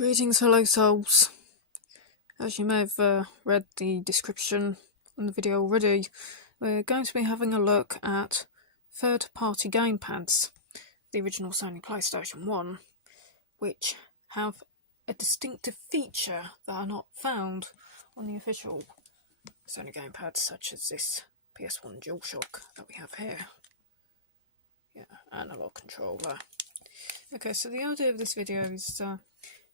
Greetings, hello souls. As you may have read the description in the video already, we're going to be having a look at third-party gamepads, the original Sony PlayStation 1, which have a distinctive feature that are not found on the official Sony gamepads, such as this PS1 DualShock that we have here. Yeah, analogue controller. Okay, so the idea of this video is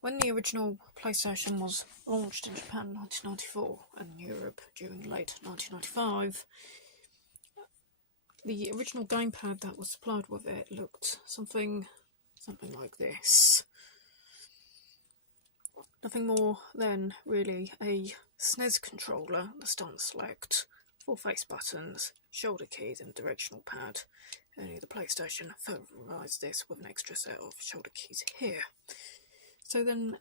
when the original PlayStation was launched in Japan in 1994 and in Europe during late 1995, the original gamepad that was supplied with it looked something like this. Nothing more than really a SNES controller, the start select, 4 face buttons, shoulder keys and directional pad. Only the PlayStation furtherized this with an extra set of shoulder keys here. So then,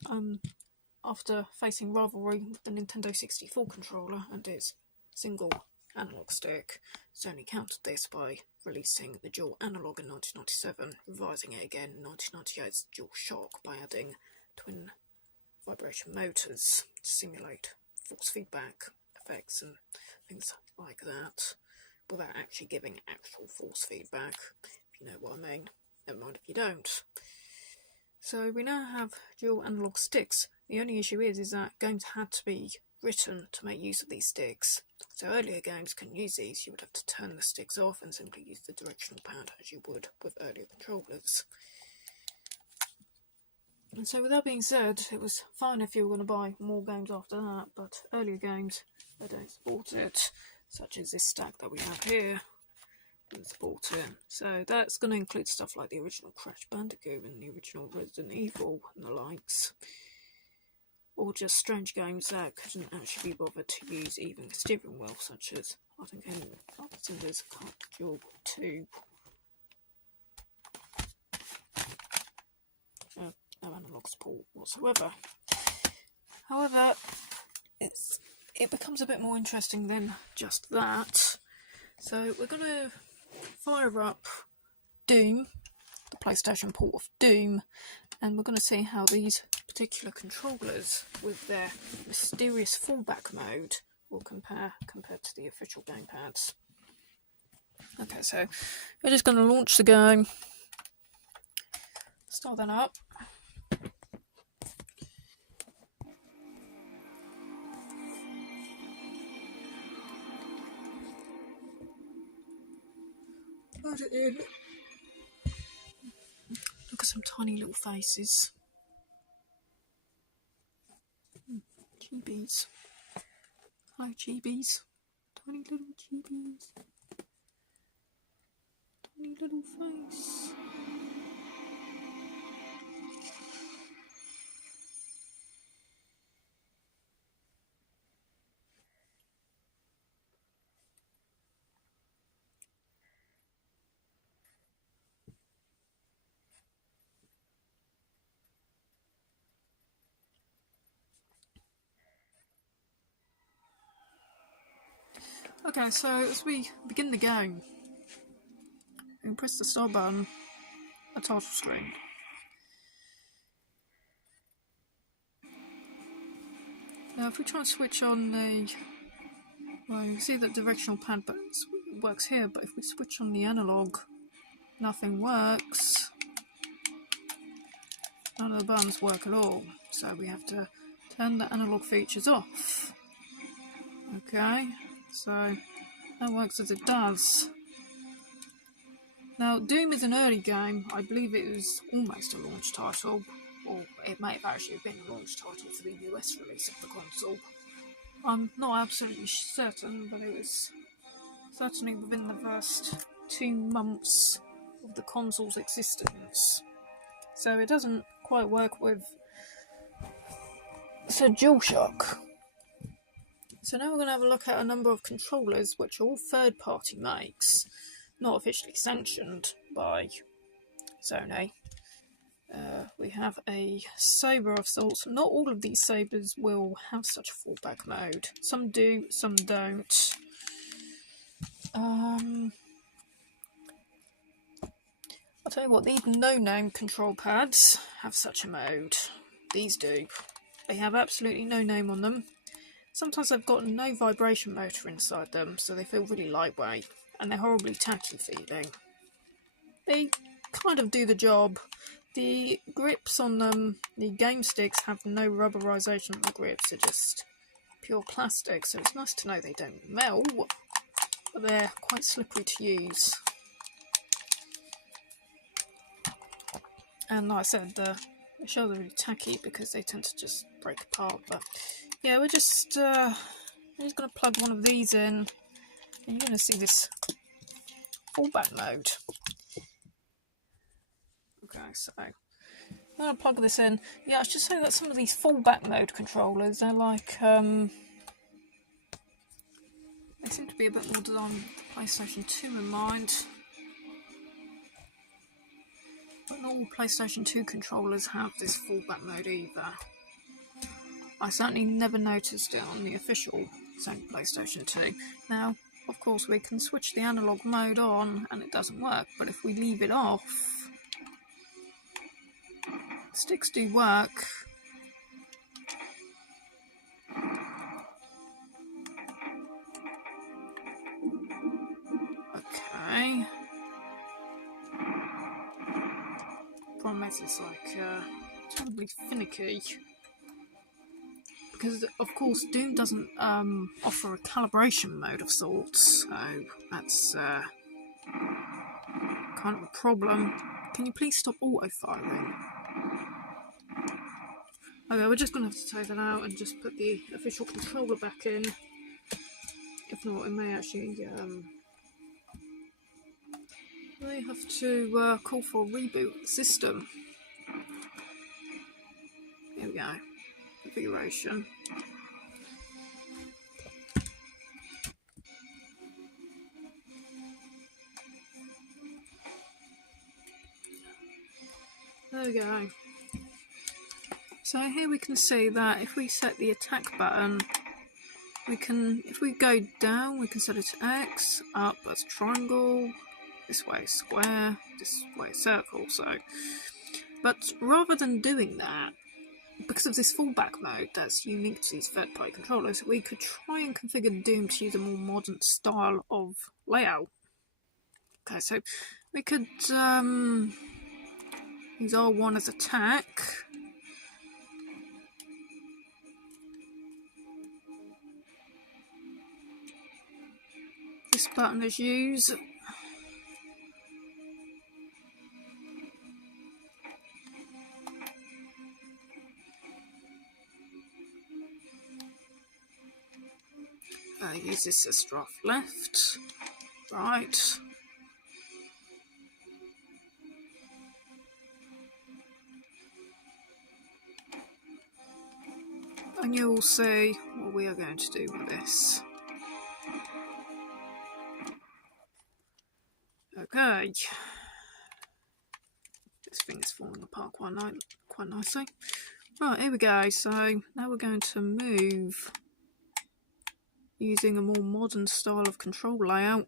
after facing rivalry with the Nintendo 64 controller and its single analog stick, Sony countered this by releasing the dual analog in 1997, revising it again in 1998's DualShock by adding twin vibration motors to simulate force feedback effects and things like that, without actually giving actual force feedback, if you know what I mean. Never mind if you don't. So we now have dual analog sticks. The only issue is that games had to be written to make use of these sticks. So earlier games couldn't use these. You would have to turn the sticks off and simply use the directional pad as you would with earlier controllers. And so with that being said, it was fine if you were going to buy more games after that, but earlier games, they don't support it, such as this stack that we have here. Support it. So that's going to include stuff like the original Crash Bandicoot and the original Resident Evil and the likes, or just strange games that couldn't actually be bothered to use even the steering wheel, such as I think there's Dual 2. No analog support whatsoever. However, it becomes a bit more interesting than just that. So we're going to fire up Doom, the PlayStation port of Doom, and we're going to see how these particular controllers with their mysterious fallback mode will compared to the official gamepads. Okay, so we're just going to launch the game, start that up. Put it in. Look at some tiny little faces. Chibis. Hello, chibis. Tiny little chibis. Tiny little face. Okay, so as we begin the game, we can press the start button, a title screen. Now if we try and switch on the, well, you can see that directional pad works here, but if we switch on the analog, nothing works. None of the buttons work at all, so we have to turn the analog features off. Okay, so that works as it does. Now, Doom is an early game. I believe it was almost a launch title, or it may have actually been a launch title for the US release of the console. I'm not absolutely certain, but it was certainly within the first 2 months of the console's existence. So it doesn't quite work with DualShock. So now we're going to have a look at a number of controllers which are all third-party makes, not officially sanctioned by Sony. We have a saber of sorts. Not all of these sabers will have such a fallback mode. Some do, some don't. I'll tell you what, these no-name control pads have such a mode. these do. They have absolutely no name on them. Sometimes they've got no vibration motor inside them, so they feel really lightweight, and they're horribly tacky feeling. They kind of do the job. The grips on them, the game sticks, have no rubberization on the grips, they're just pure plastic, so it's nice to know they don't melt, but they're quite slippery to use. And like I said, the shells are really tacky because they tend to just break apart. But yeah, we're just going to plug one of these in, and you're going to see this fallback mode. Okay, so I'm going to plug this in. Yeah, I should say that some of these fallback mode controllers, they're like, they seem to be a bit more designed with the PlayStation 2 in mind. But not all PlayStation 2 controllers have this fallback mode either. I certainly never noticed it on the official Sony PlayStation 2. Now, of course, we can switch the analogue mode on and it doesn't work, but if we leave it off, sticks do work. Okay. Problem is it's like terribly finicky. Because, of course, Doom doesn't offer a calibration mode of sorts, so that's kind of a problem. Can you please stop auto-firing? Okay, we're just going to have to take that out and just put the official controller back in. If not, it may actually may have to call for a reboot of the system. Here we go. Configuration. There we go. So here we can see that if we set the attack button, we can, if we go down, we can set it to X, up as triangle, this way square, this way circle. So, but rather than doing that, because of this fallback mode that's unique to these third-party controllers, we could try and configure Doom to use a more modern style of layout. Okay, so we could use R1 as attack. This button is use. Use this as draft left, right. And you will see what we are going to do with this. Okay. This thing is falling apart quite nicely. Right, here we go. So now we're going to move using a more modern style of control layout.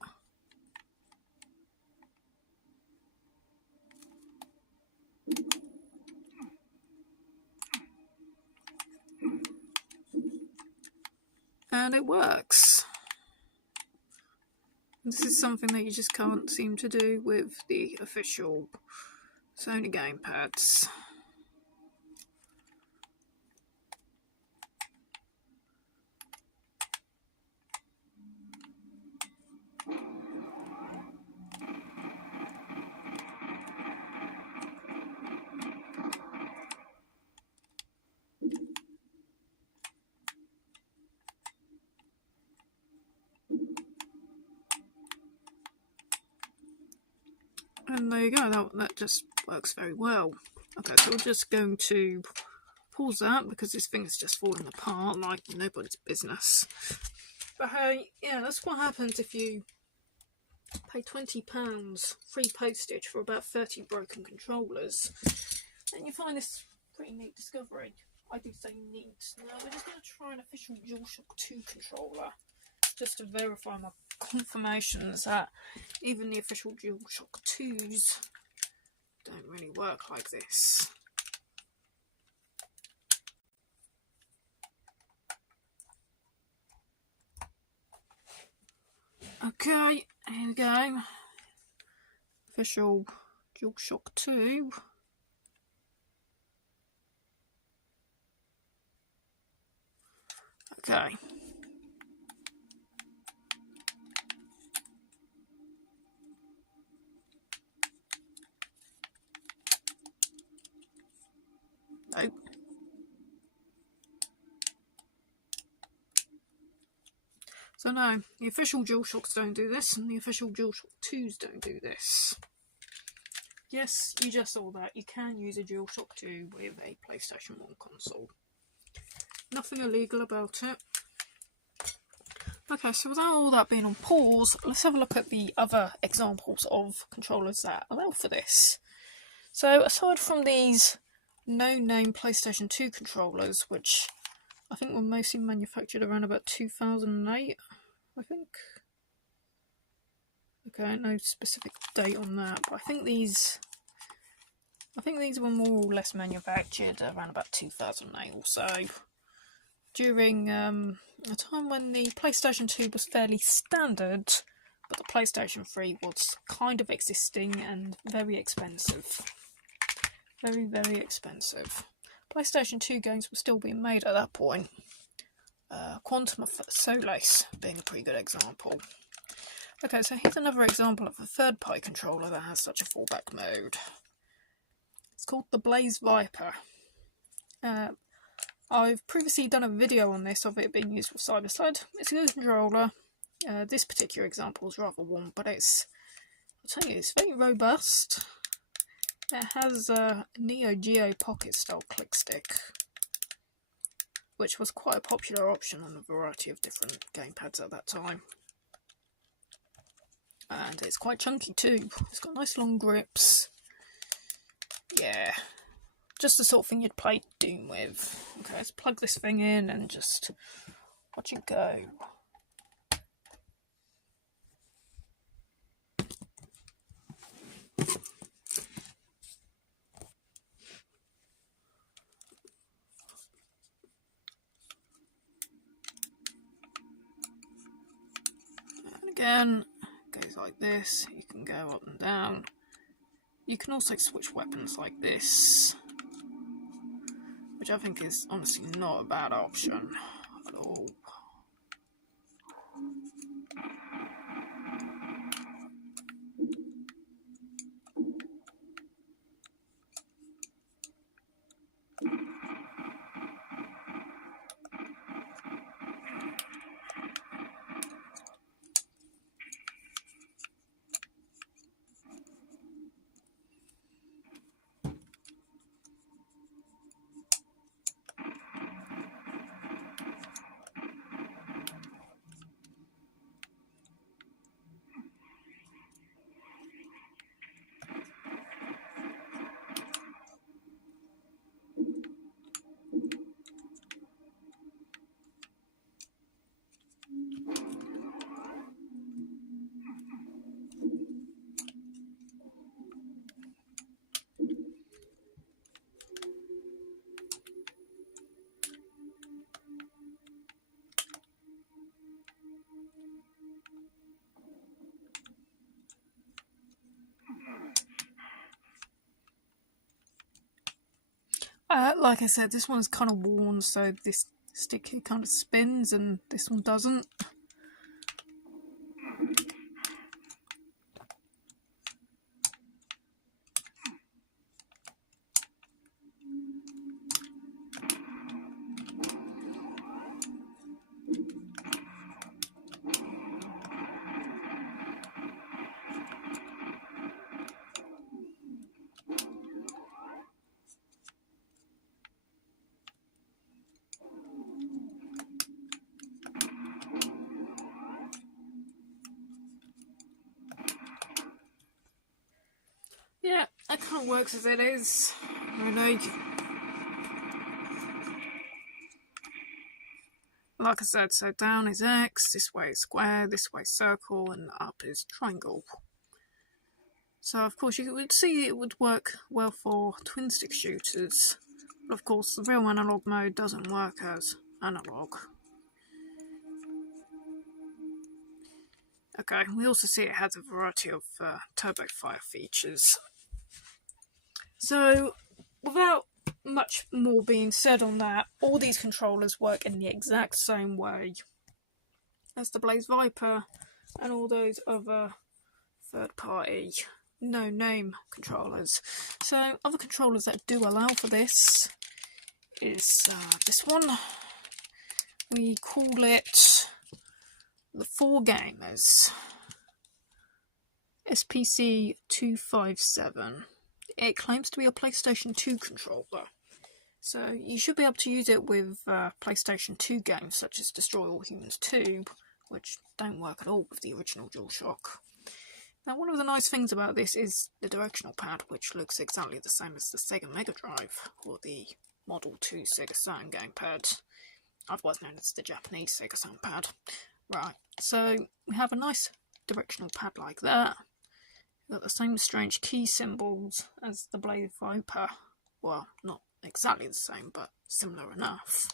And it works. This is something that you just can't seem to do with the official Sony gamepads. And there you go, that just works very well. Okay, so we're just going to pause that because this thing is just falling apart like nobody's business. But hey, yeah, that's what happens if you pay £20 free postage for about 30 broken controllers. And you find this pretty neat discovery. I do say neat. Now we're just going to try an official DualShock 2 controller, just to verify my confirmations that even the official DualShock 2s don't really work like this. Okay, here we go. Official DualShock 2. Okay. Nope. So no, the official DualShocks don't do this, and the official DualShock 2s don't do this. Yes, you just saw that. You can use a DualShock 2 with a PlayStation 1 console. Nothing illegal about it. Okay, so without all that being on pause, let's have a look at the other examples of controllers that allow for this. So aside from these no-name PlayStation 2 controllers, which I think were mostly manufactured around about 2008, I think. Okay, no specific date on that, but I think these were more or less manufactured around about 2008 or so, during a time when the PlayStation 2 was fairly standard, but the PlayStation 3 was kind of existing and very expensive. Very, very expensive. PlayStation 2 games were still being made at that point. Quantum of Solace being a pretty good example. Okay, so here's another example of a third-party controller that has such a fallback mode. It's called the Blaze Viper. I've previously done a video on this of it being used with CyberSled. It's a good controller. This particular example is rather warm, but I'll tell you, it's very robust. It has a Neo Geo Pocket style click stick, which was quite a popular option on a variety of different gamepads at that time. And it's quite chunky too. It's got nice long grips. Yeah, just the sort of thing you'd play Doom with. Okay, let's plug this thing in and just watch it go. And again, it goes like this. You can go up and down. You can also switch weapons like this, which I think is honestly not a bad option at all. Like I said, this one's kind of worn, so this stick here kind of spins and this one doesn't. Yeah, that kind of works as it is, really. Like I said, so down is X, this way is square, this way is circle, and up is triangle. So of course you would see it would work well for twin stick shooters, but of course the real analog mode doesn't work as analog. Okay, we also see it has a variety of turbo fire features. So, without much more being said on that, all these controllers work in the exact same way as the Blaze Viper and all those other third-party no-name controllers. So, other controllers that do allow for this is this one. We call it the 4Gamers SPC257. It claims to be a PlayStation 2 controller, so you should be able to use it with PlayStation 2 games such as Destroy All Humans 2, which don't work at all with the original DualShock. Now, one of the nice things about this is the directional pad, which looks exactly the same as the Sega Mega Drive, or the Model 2 Sega Saturn gamepad, otherwise known as the Japanese Sega Saturn pad. Right, so we have a nice directional pad like that. We've got the same strange key symbols as the Blaze Viper. Well, not exactly the same, but similar enough.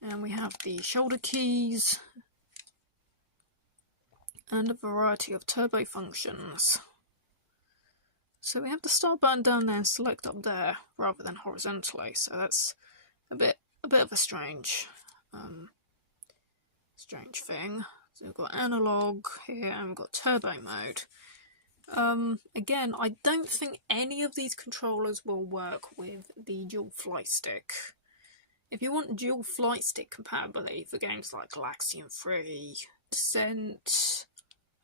And we have the shoulder keys and a variety of turbo functions. So we have the start button down there and select up there rather than horizontally. So that's a bit of a strange thing. So we've got analog here and we've got turbo mode. Again, I don't think any of these controllers will work with the dual flight stick. If you want dual flight stick compatibility for games like Galaxian 3, Descent,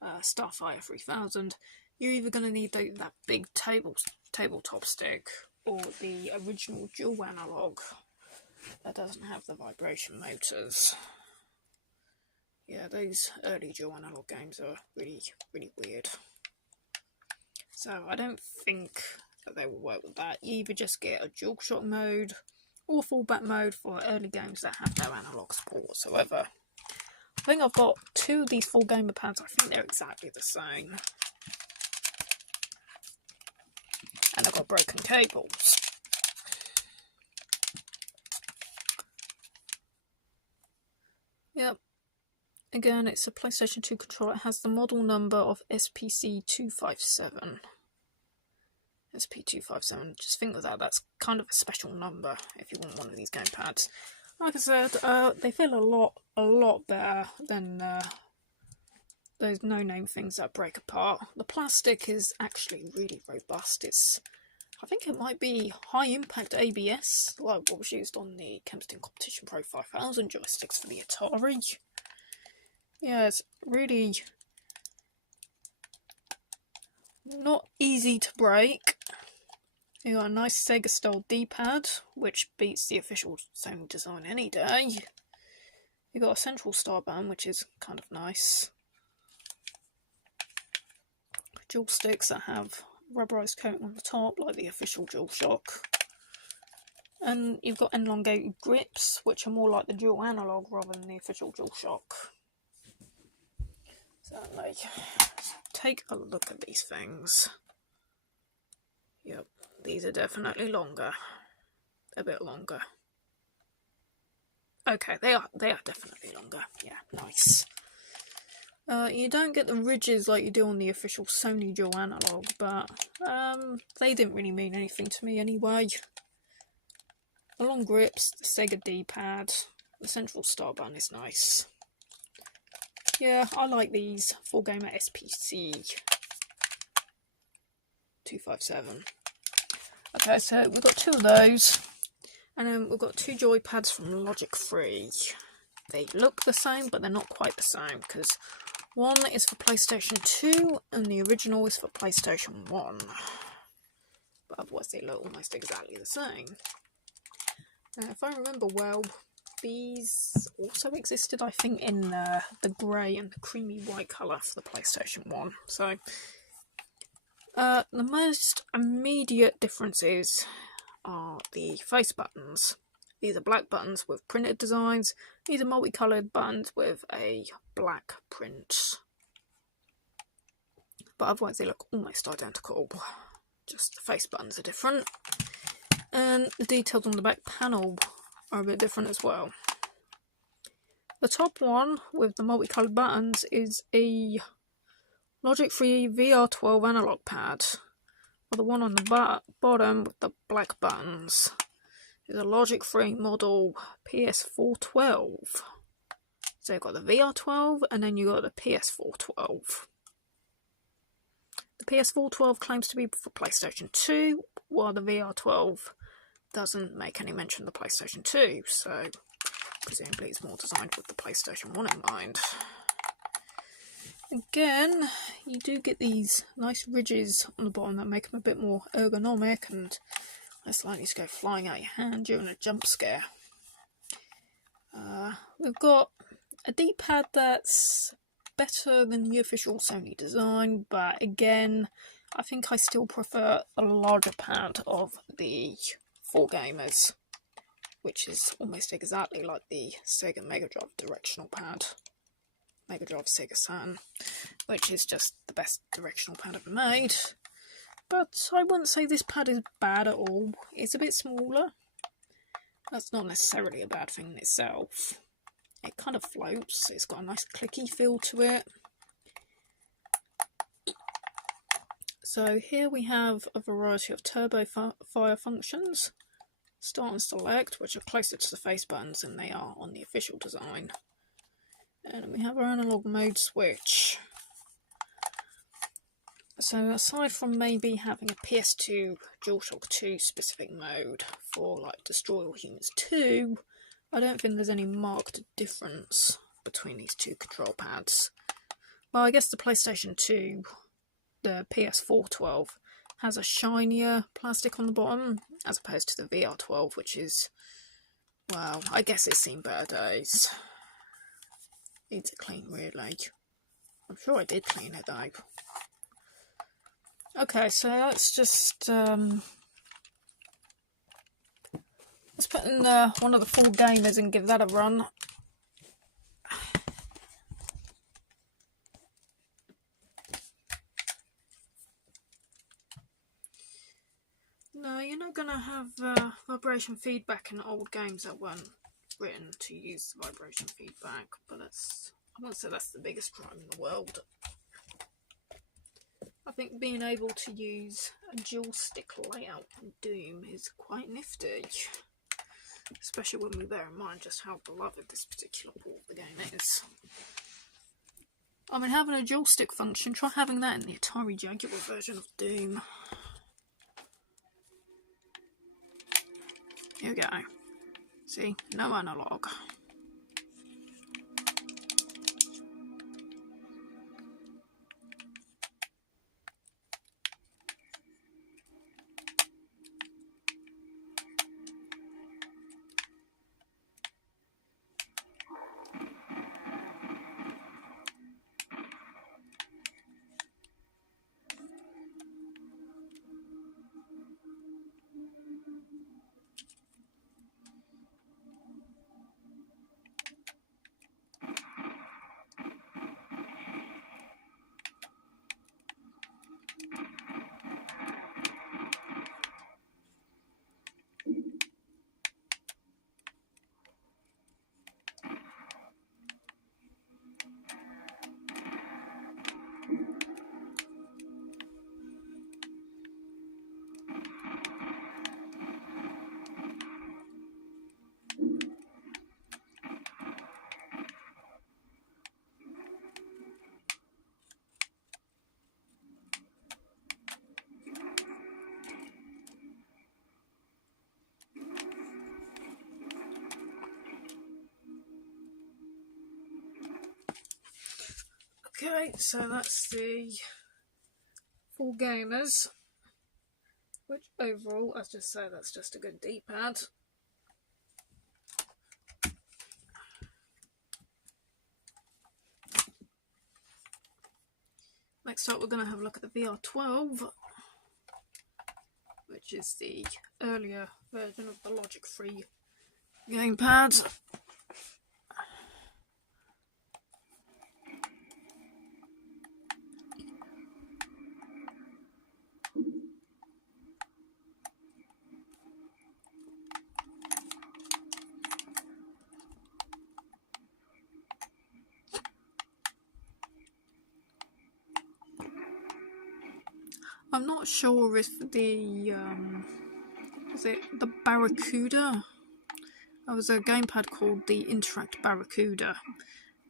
Starfire 3000, you're either going to need that big tabletop stick or the original dual analog that doesn't have the vibration motors. Yeah, those early dual analog games are really weird. So I don't think that they will work with that. You either just get a DualShock mode or fallback mode for early games that have no analog support whatsoever. I think I've got two of these full gamer pads. I think they're exactly the same. And I've got broken cables. Yep. Again, it's a PlayStation 2 controller. It has the model number of SPC257. SP257. Just think of that. That's kind of a special number if you want one of these gamepads. Like I said, they feel a lot better than those no-name things that break apart. The plastic is actually really robust. I think it might be high-impact ABS, like what was used on the Kempston Competition Pro 5000 joysticks for the Atari. Yeah, it's really not easy to break. You got a nice Sega style D-pad, which beats the official Sony design any day. You got a central start button, which is kind of nice. Dual sticks that have rubberized coating on the top, like the official DualShock. And you've got elongated grips, which are more like the dual analog rather than the official DualShock. So, take a look at these things. Yep, these are definitely longer. A bit longer. Okay, they are definitely longer. Yeah, nice. You don't get the ridges like you do on the official Sony dual analog, but they didn't really mean anything to me anyway. The long grips, the Sega D-pad, the central start button is nice. Yeah, I like these 4Gamer SPC 257. Okay, so we've got two of those, and then we've got two joypads from Logic 3. They look the same, but they're not quite the same, because one is for PlayStation 2, and the original is for PlayStation 1. But otherwise they look almost exactly the same. Now, if I remember well, these also existed, I think, in the grey and the creamy white colour for the PlayStation 1. So, the most immediate differences are the face buttons. These are black buttons with printed designs. These are multicoloured buttons with a black print. But otherwise they look almost identical. Just the face buttons are different. And the details on the back panel are a bit different as well. The top one with the multicolored buttons is a Logic 3 VR12 analog pad, while the one on the bottom with the black buttons is a Logic 3 model PS412. So you've got the VR12 and then you've got the PS412. The PS412 claims to be for PlayStation 2, while the VR12 doesn't make any mention of the PlayStation 2, so presumably it's more designed with the PlayStation 1 in mind. Again, you do get these nice ridges on the bottom that make them a bit more ergonomic and less likely to go flying out your hand during a jump scare. We've got a D-pad that's better than the official Sony design, but again, I think I still prefer the larger pad of the 4Gamers, which is almost exactly like the Sega Mega Drive directional pad. Mega Drive Sega Saturn, which is just the best directional pad ever made. But I wouldn't say this pad is bad at all. It's a bit smaller. That's not necessarily a bad thing in itself. It kind of floats. It's got a nice clicky feel to it. So here we have a variety of turbo fire functions. Start and select, which are closer to the face buttons than they are on the official design. And we have our analog mode switch. So aside from maybe having a PS2 DualShock 2 specific mode for like Destroy All Humans 2, I don't think there's any marked difference between these two control pads. Well, I guess the PlayStation 2, the PS412, has a shinier plastic on the bottom as opposed to the VR12, which is, well, I guess it's seen better days. Needs it clean, really. I'm sure I did clean it though. Okay, so let's just let's put in one of the 4Gamers and give that a run. No, you're not gonna have vibration feedback in old games that weren't written to use the vibration feedback, but that's, I wouldn't say that's the biggest crime in the world. I think being able to use a dual stick layout in Doom is quite nifty, especially when we bear in mind just how beloved this particular port of the game is. I mean, having a dual stick function, try having that in the Atari Jaguar version of Doom. Here we go. See, no analog. Okay, so that's the 4Gamers, which overall, as just said, that's just a good D-pad. Next up, we're going to have a look at the VR12, which is the earlier version of the Logic 3 gamepad. I'm not sure if the, was it the Barracuda? There was a gamepad called the Interact Barracuda.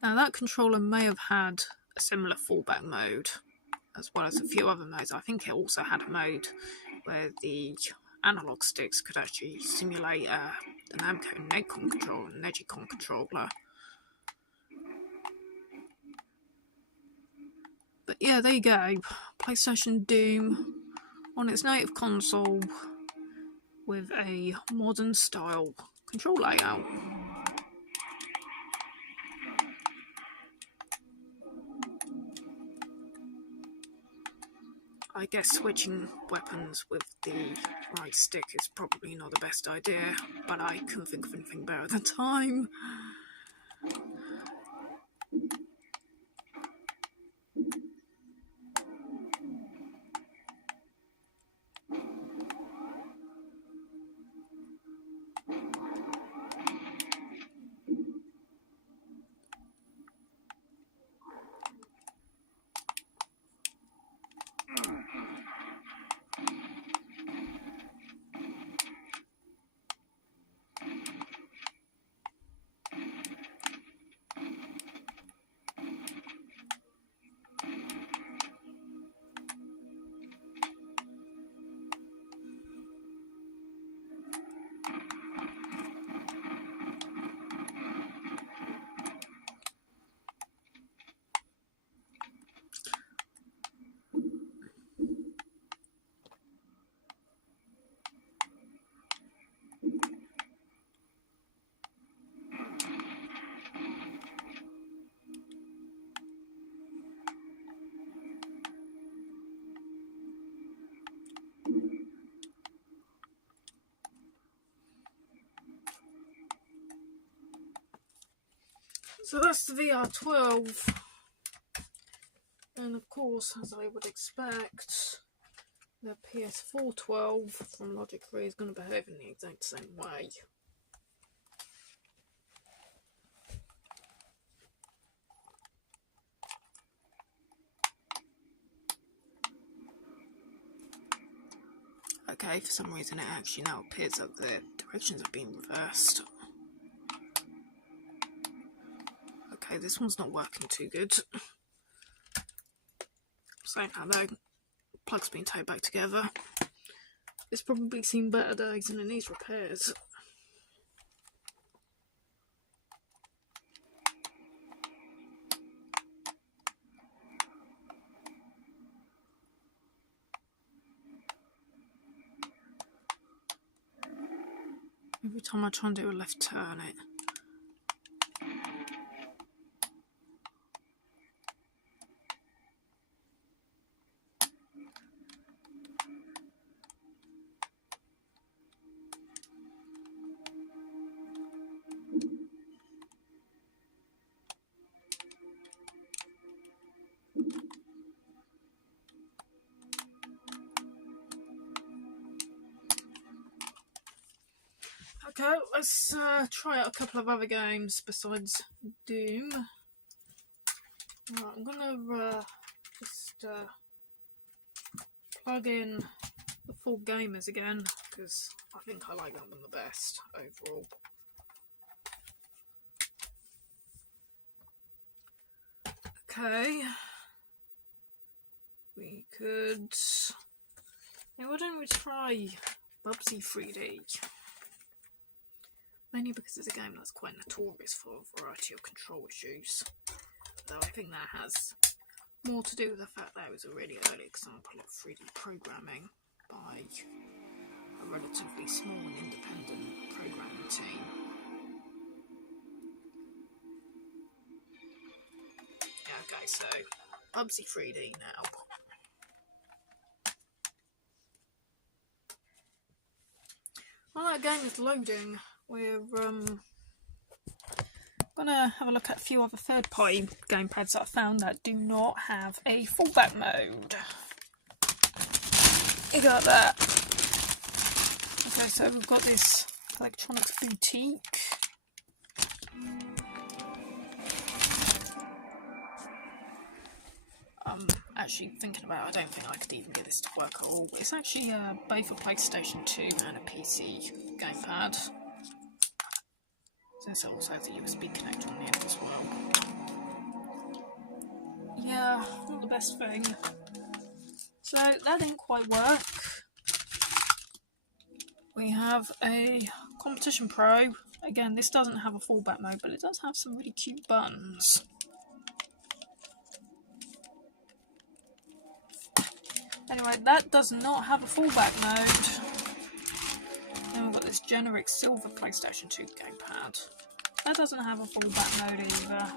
Now that controller may have had a similar fallback mode, as well as a few other modes. I think it also had a mode where the analogue sticks could actually simulate the Namco Negcon controller, Negicon controller. But yeah, there you go. PlayStation Doom on its native console with a modern style control layout. I guess switching weapons with the right stick is probably not the best idea, but I couldn't think of anything better at the time. So that's the VR12, and of course, as I would expect, the PS4 12 from Logic 3 is going to behave in the exact same way. Okay, for some reason it actually now appears that the directions have been reversed. Okay, this one's not working too good. Saying that though, plug's been tied back together. It's probably seen better days and it needs repairs. Every time I try and do a left turn, it okay, let's try out a couple of other games besides Doom. Right, I'm gonna just plug in the full gamers again, because I think I like that one the best overall. Okay, we could... Now why don't we try Bubsy 3D? Mainly because it's a game that's quite notorious for a variety of control issues. Though I think that has more to do with the fact that it was a really early example of 3D programming by a relatively small and independent programming team. Okay, so Bubsy 3D now. While that game is loading, we're gonna have a look at a few other third-party gamepads that I found that do not have a fallback mode. You got that. Okay, so we've got this Electronics Boutique. actually thinking about it, I don't think I could even get this to work at all. It's actually both a PlayStation 2 and a PC gamepad. This also has a USB connector on the end as well. Yeah, not the best thing. So that didn't quite work. We have a Competition Pro. Again, this doesn't have a fallback mode, but it does have some really cute buttons. Anyway, that does not have a fallback mode. Then we've got this generic silver PlayStation 2 gamepad. That doesn't have a fallback mode either.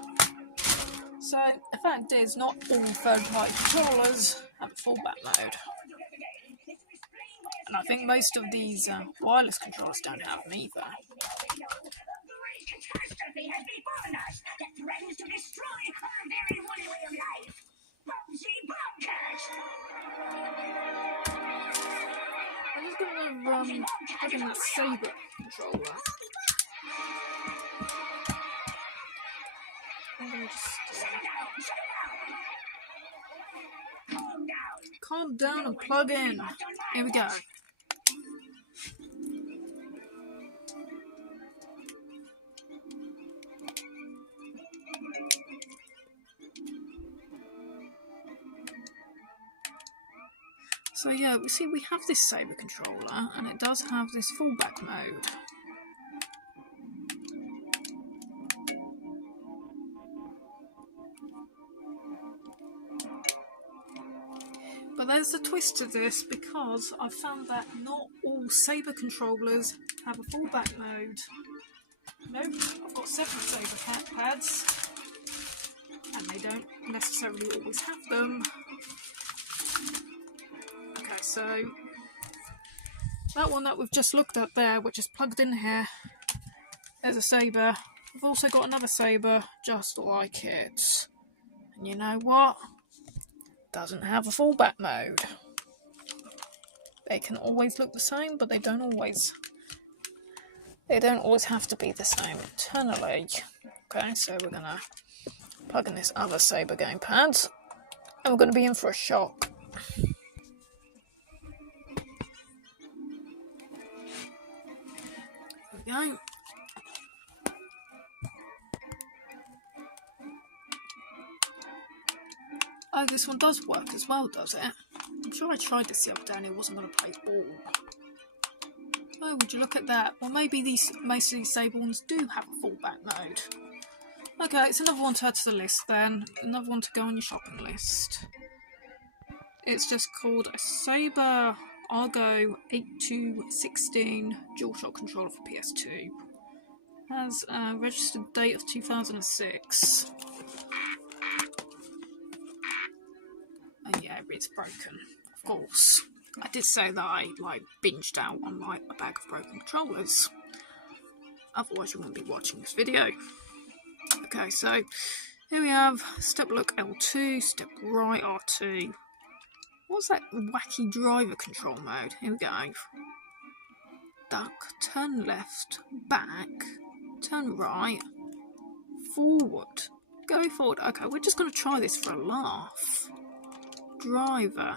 So, the fact is, not all third-party controllers have a fallback mode. And I think most of these wireless controllers don't have them either. I'm just going to plug in that Saber controller. I'm going to just calm down and plug in. Here we go. So yeah, we see we have this Saber controller, and it does have this fallback mode. But there's a twist to this, because I found that not all Saber controllers have a fallback mode. Nope, I've got several Saber pads, and they don't necessarily always have them. Okay, so that one that we've just looked at there, which is plugged in here, there's a Saber. We've also got another Saber just like it. And you know what? Doesn't have a fallback mode. They can always look the same, but they don't always have to be the same internally. Okay, so we're gonna plug in this other Saber gamepad, and we're gonna be in for a shock. There we go. Oh, this one does work as well, does it? I'm sure I tried this the other day and it wasn't going to play ball. Oh, would you look at that? Well, maybe most of these Saber ones do have a fallback mode. Okay, it's another one to add to the list then. Another one to go on your shopping list. It's just called a Saber Argo 8216 DualShock controller for PS2. Has a registered date of 2006. And yeah, it's broken, of course. I did say that I binged out on a bag of broken controllers. Otherwise you wouldn't be watching this video. Okay, so here we have step look L2, step right R2. What's that wacky driver control mode? Here we go. Duck, turn left, back, turn right, forward. Go forward. Okay, we're just going to try this for a laugh. Driver.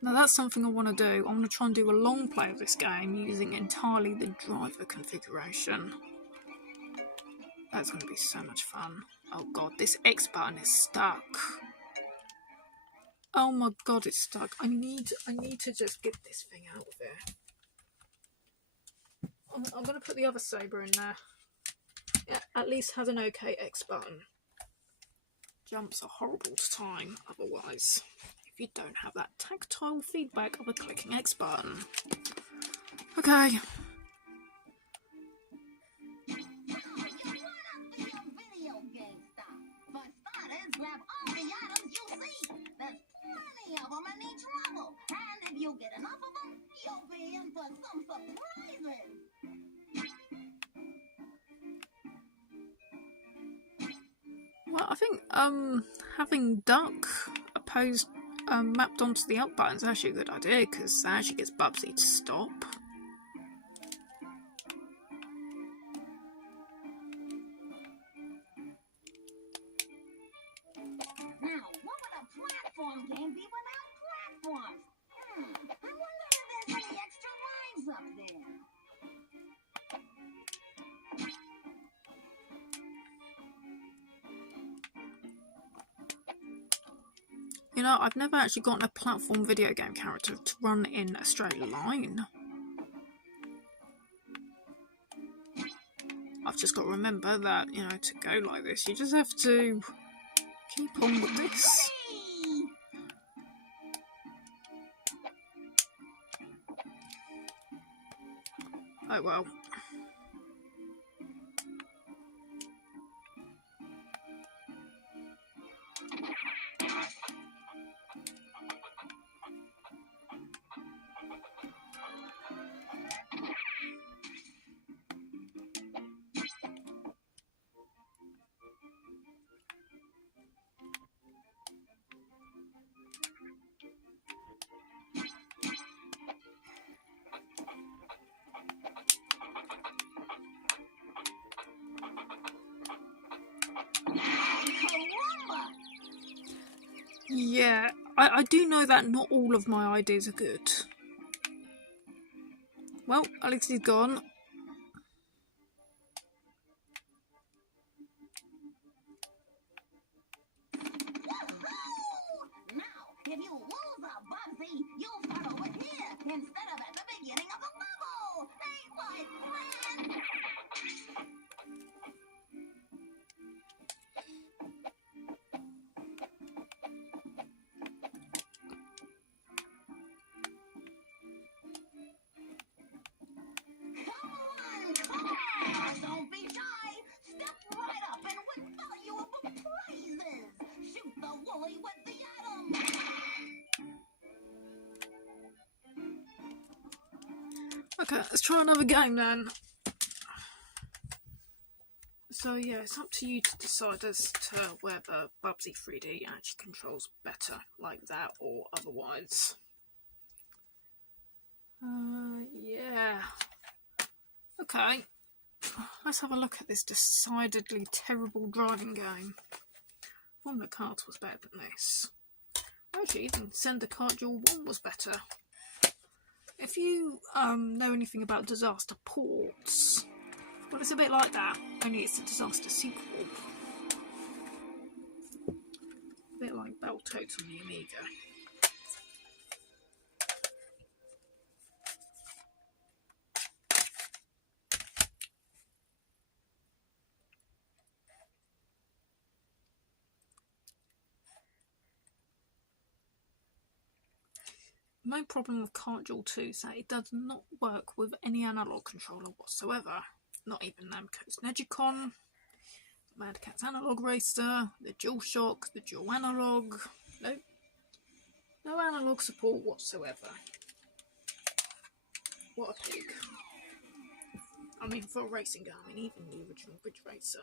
Now that's something I want to do. I want to try and do a long play of this game using entirely the driver configuration. That's going to be so much fun. Oh god, this X button is stuck. Oh my god, it's stuck. I need to just get this thing out of here. I'm going to put the other Saber in there. It at least has an okay X button. Jumps are horrible to time otherwise, if you don't have that tactile feedback of a clicking X button. Okay. Well, I think having duck opposed mapped onto the up button is actually a good idea, because that actually gets Bubsy to stop. know, I've never actually gotten a platform video game character to run in a straight line. I've just got to remember that, you know, to go like this, you just have to keep on with this. Oh well. Yeah, I do know that not all of my ideas are good. Well, at least he's gone. Now, if you lose a Bubsy, you'll start over here instead of at the beginning of the level. Ain't my friend. Come on, don't be shy. Step right up and win valuable prizes. Shoot the woolly with the atom. Okay, let's try another game then. So yeah, it's up to you to decide as to whether Bubsy 3D actually controls better like that or otherwise. Yeah. Okay, let's have a look at this decidedly terrible driving game. One of the cards was better than this. Actually, even Send a Card Duel 1 was better. If you know anything about disaster ports, well, it's a bit like that, only it's a disaster sequel. A bit like Battletoads on the Amiga. My problem with Kart Duel 2 is that it does not work with any analog controller whatsoever. Not even Namco's Negicon, Mad Cat's Analog Racer, the DualShock, the Dual Analog. Nope. No analog support whatsoever. What a pig. I mean, for a racing game, I mean, even the original Bridge Racer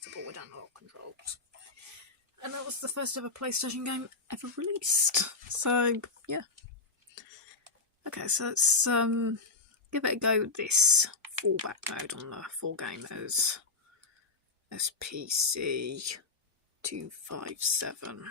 supported analog controls. And that was the first ever PlayStation game ever released. So, yeah. Okay, so let's give it a go with this fallback mode on the 4Gamers SPC 257.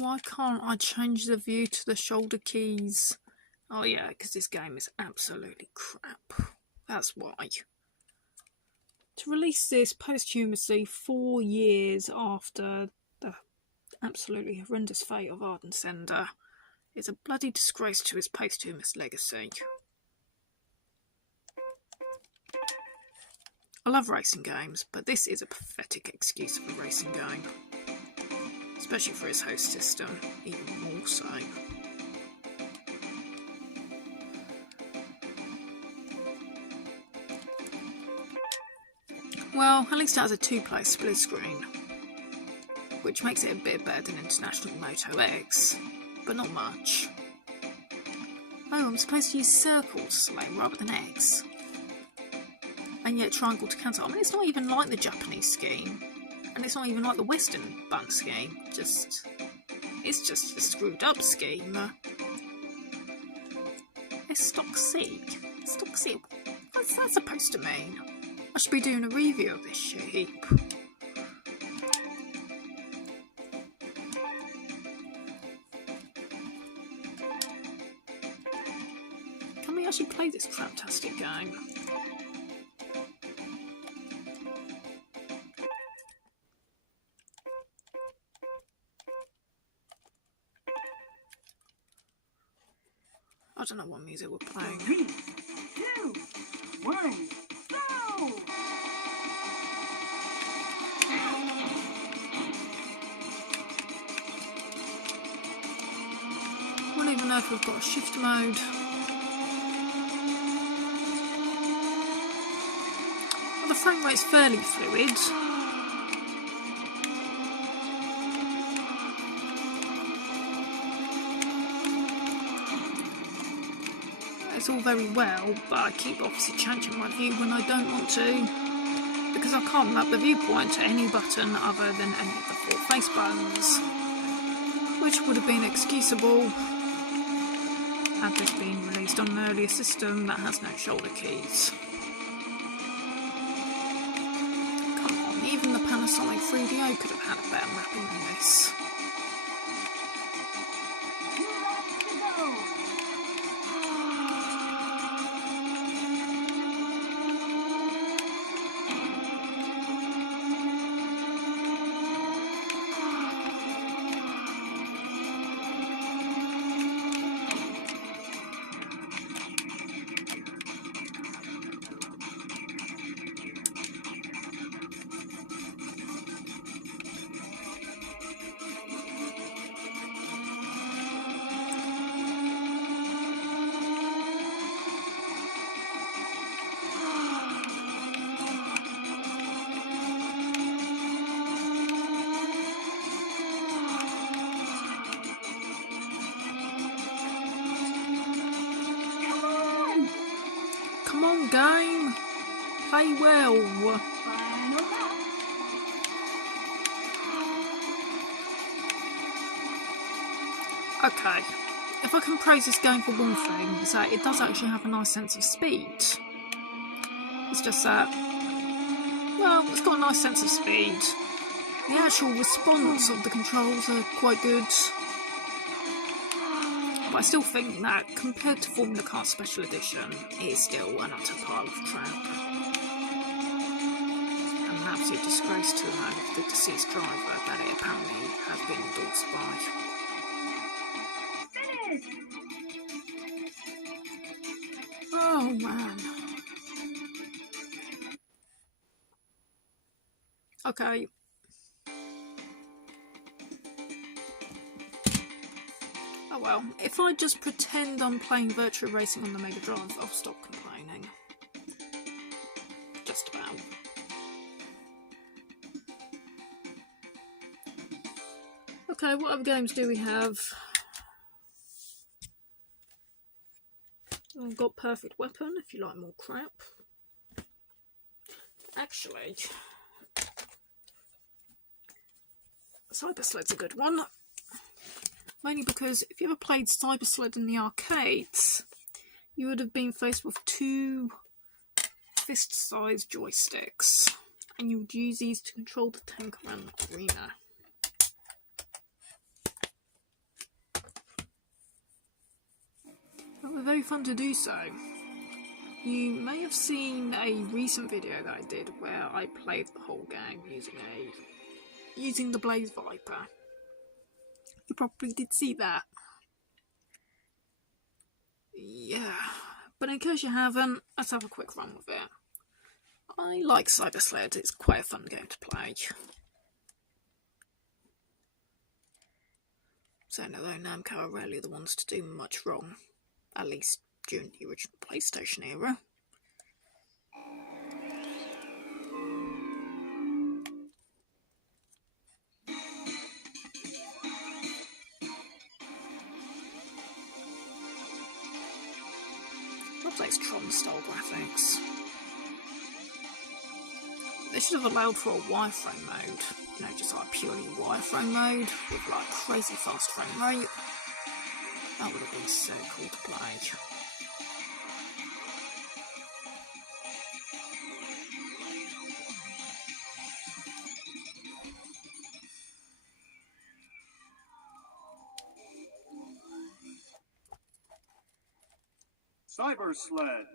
Why can't I change the view to the shoulder keys? Oh yeah, because this game is absolutely crap. That's why. To release this posthumously 4 years after the absolutely horrendous fate of Arden Sender is a bloody disgrace to his posthumous legacy. I love racing games, but this is a pathetic excuse for a racing game. Especially for his host system, even more so. Well, at least it has a 2-player split screen, which makes it a bit better than International Moto X, but not much. Oh, I'm supposed to use circle to select rather than X. And yet triangle to cancel. I mean, it's not even like the Japanese scheme. And it's not even like the Western button scheme. It's just a screwed up scheme. It's stock C. Stock C. What's that supposed to mean? I should be doing a review of this sheep. Can we actually play this fantastic game? I don't know what music we're playing. 3, 2, 1, go! I don't even know if we've got a shift mode. Well, the frame rate's fairly fluid. It's all very well, but I keep obviously changing my view when I don't want to, because I can't map the viewpoint to any button other than any of the 4 face buttons, which would have been excusable had this been released on an earlier system that has no shoulder keys. Come on, even the Panasonic 3DO could have had a better mapping than this. Come on, game! Play well! Final lap. Okay, if I can praise this game for one thing, is that it does actually have a nice sense of speed. It's just that, well, it's got a nice sense of speed. The actual response of the controls are quite good. But I still think that, compared to Formula Kart Special Edition, it is still an utter pile of crap. And an absolute disgrace to the deceased driver that it apparently has been endorsed by. Oh man. Okay. Oh well, if I just pretend I'm playing Virtua Racing on the Mega Drive, I'll stop complaining. Just about. Okay, what other games do we have? I've got Perfect Weapon, if you like more crap. Actually, Cyber Sled's a good one. Mainly because if you ever played Cyber Sled in the arcades, you would have been faced with 2 fist-sized joysticks, and you would use these to control the tank around the arena. very fun to do so. You may have seen a recent video that I did where I played the whole game using the Blaze Viper. You probably did see that. Yeah, but in case you haven't, let's have a quick run with it. I like Cyber Sled, it's quite a fun game to play. Saying though, Namco are rarely the ones to do much wrong, at least during the original PlayStation era. Looks like Tron style graphics. They should have allowed for a wireframe mode, you know, just like purely wireframe mode with like crazy fast frame rate. That would have been so cool to play. Cyber Sled.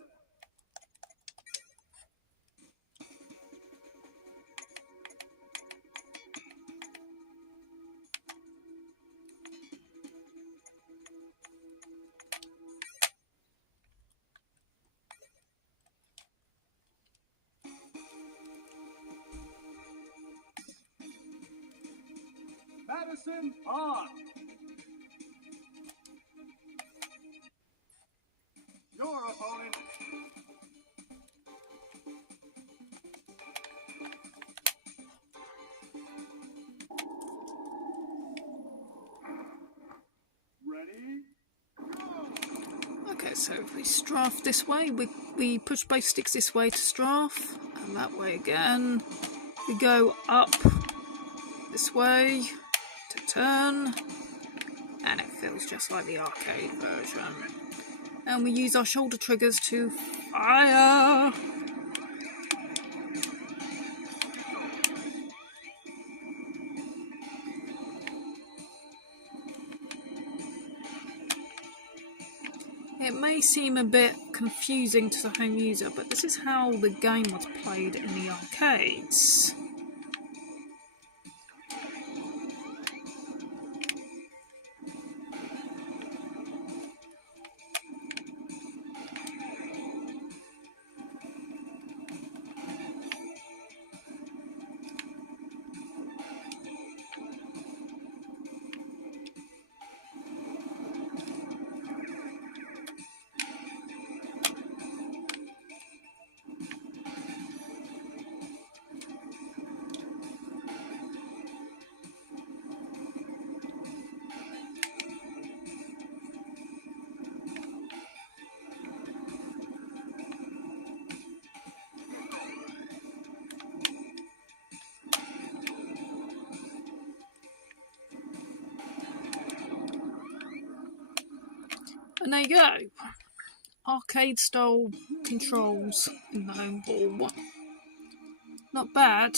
Madison on. Your opponent. Ready? Go! Okay, so if we strafe this way, we push both sticks this way to strafe, and that way again. We go up this way to turn, and it feels just like the arcade version. And we use our shoulder triggers to fire. It may seem a bit confusing to the home user, but this is how the game was played in the arcades. And there you go. Arcade style controls in the home ball. Not bad.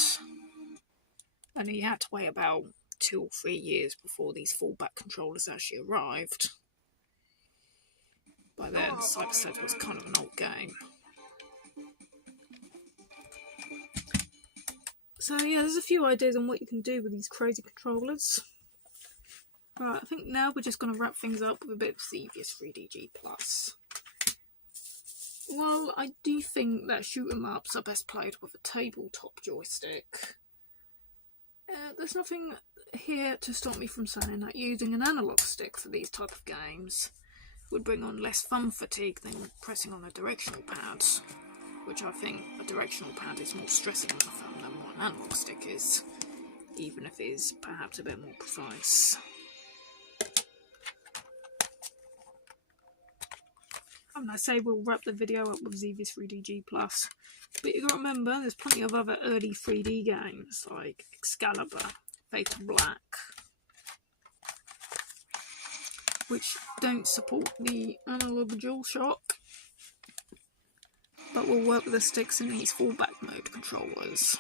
Only you had to wait about 2 or 3 years before these fallback controllers actually arrived. By then, Cyber Sled was kind of an old game. So yeah, there's a few ideas on what you can do with these crazy controllers. Right, I think now we're just going to wrap things up with a bit of Xevious 3DG+. Well, I do think that shoot 'em ups are best played with a tabletop joystick. There's nothing here to stop me from saying that using an analog stick for these type of games would bring on less thumb fatigue than pressing on a directional pad, which I think a directional pad is more stressing on the thumb than what an analog stick is, even if it is perhaps a bit more precise. And I say we'll wrap the video up with Xevious 3DG+, but you gotta remember there's plenty of other early 3D games like Excalibur, Fatal Black, which don't support the analog DualShock, but will work with the sticks in these fallback mode controllers.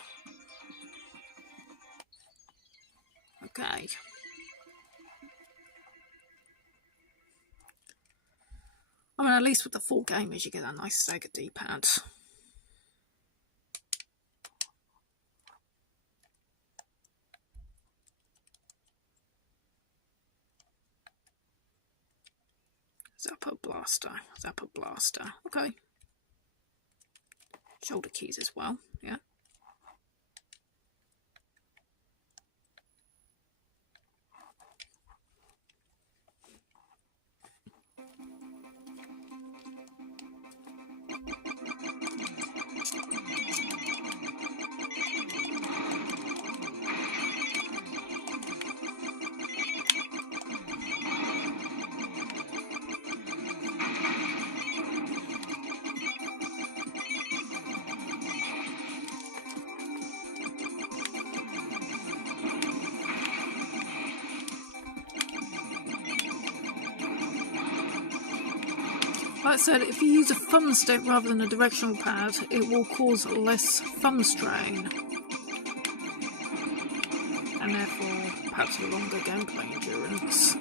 Okay. I mean, At least with the 4 gamers, you get a nice Sega D-pad. Zapper blaster. Okay. Shoulder keys as well, yeah. Like I said, if you use a thumbstick rather than a directional pad, it will cause less thumb strain, and therefore perhaps a longer gameplay endurance.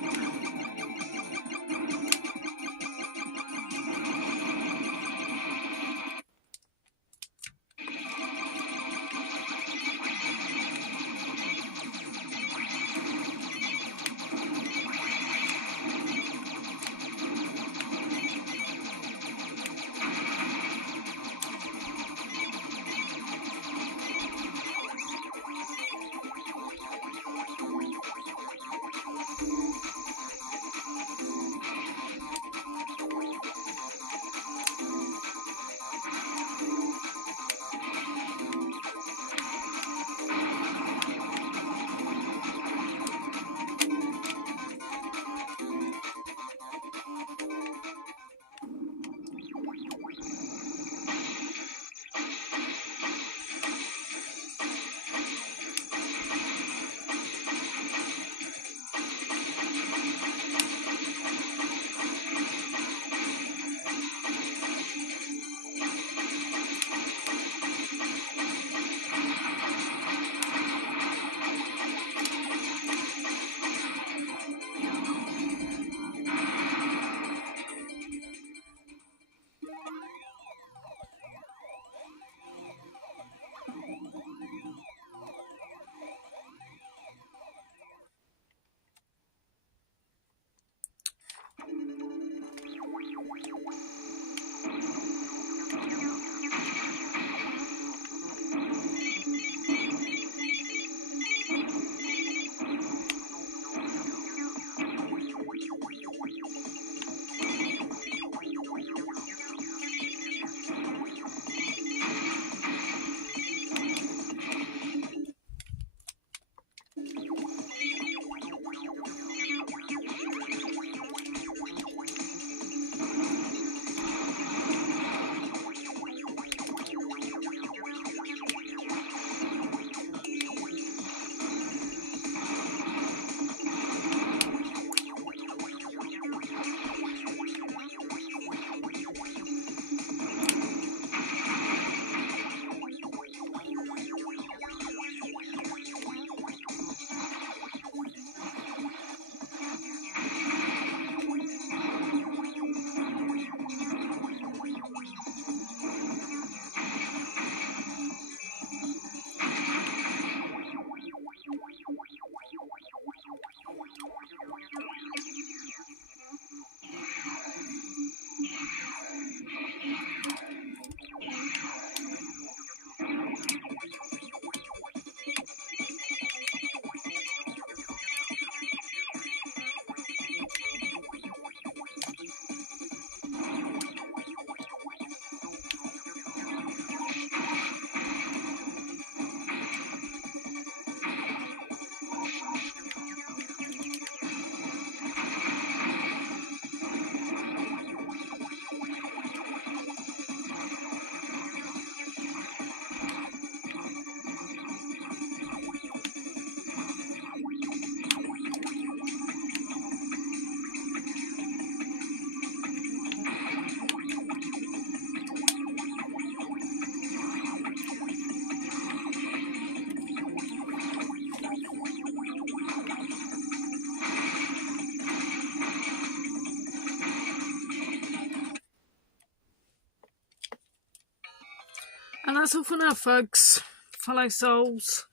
And that's all for now, folks. Fellow souls.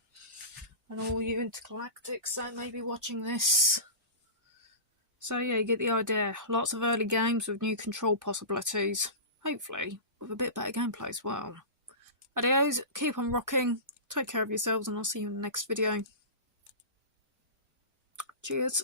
And all you intergalactics that may be watching this. So yeah, you get the idea. Lots of early games with new control possibilities. Hopefully, with a bit better gameplay as well. Adios, keep on rocking, take care of yourselves, and I'll see you in the next video. Cheers.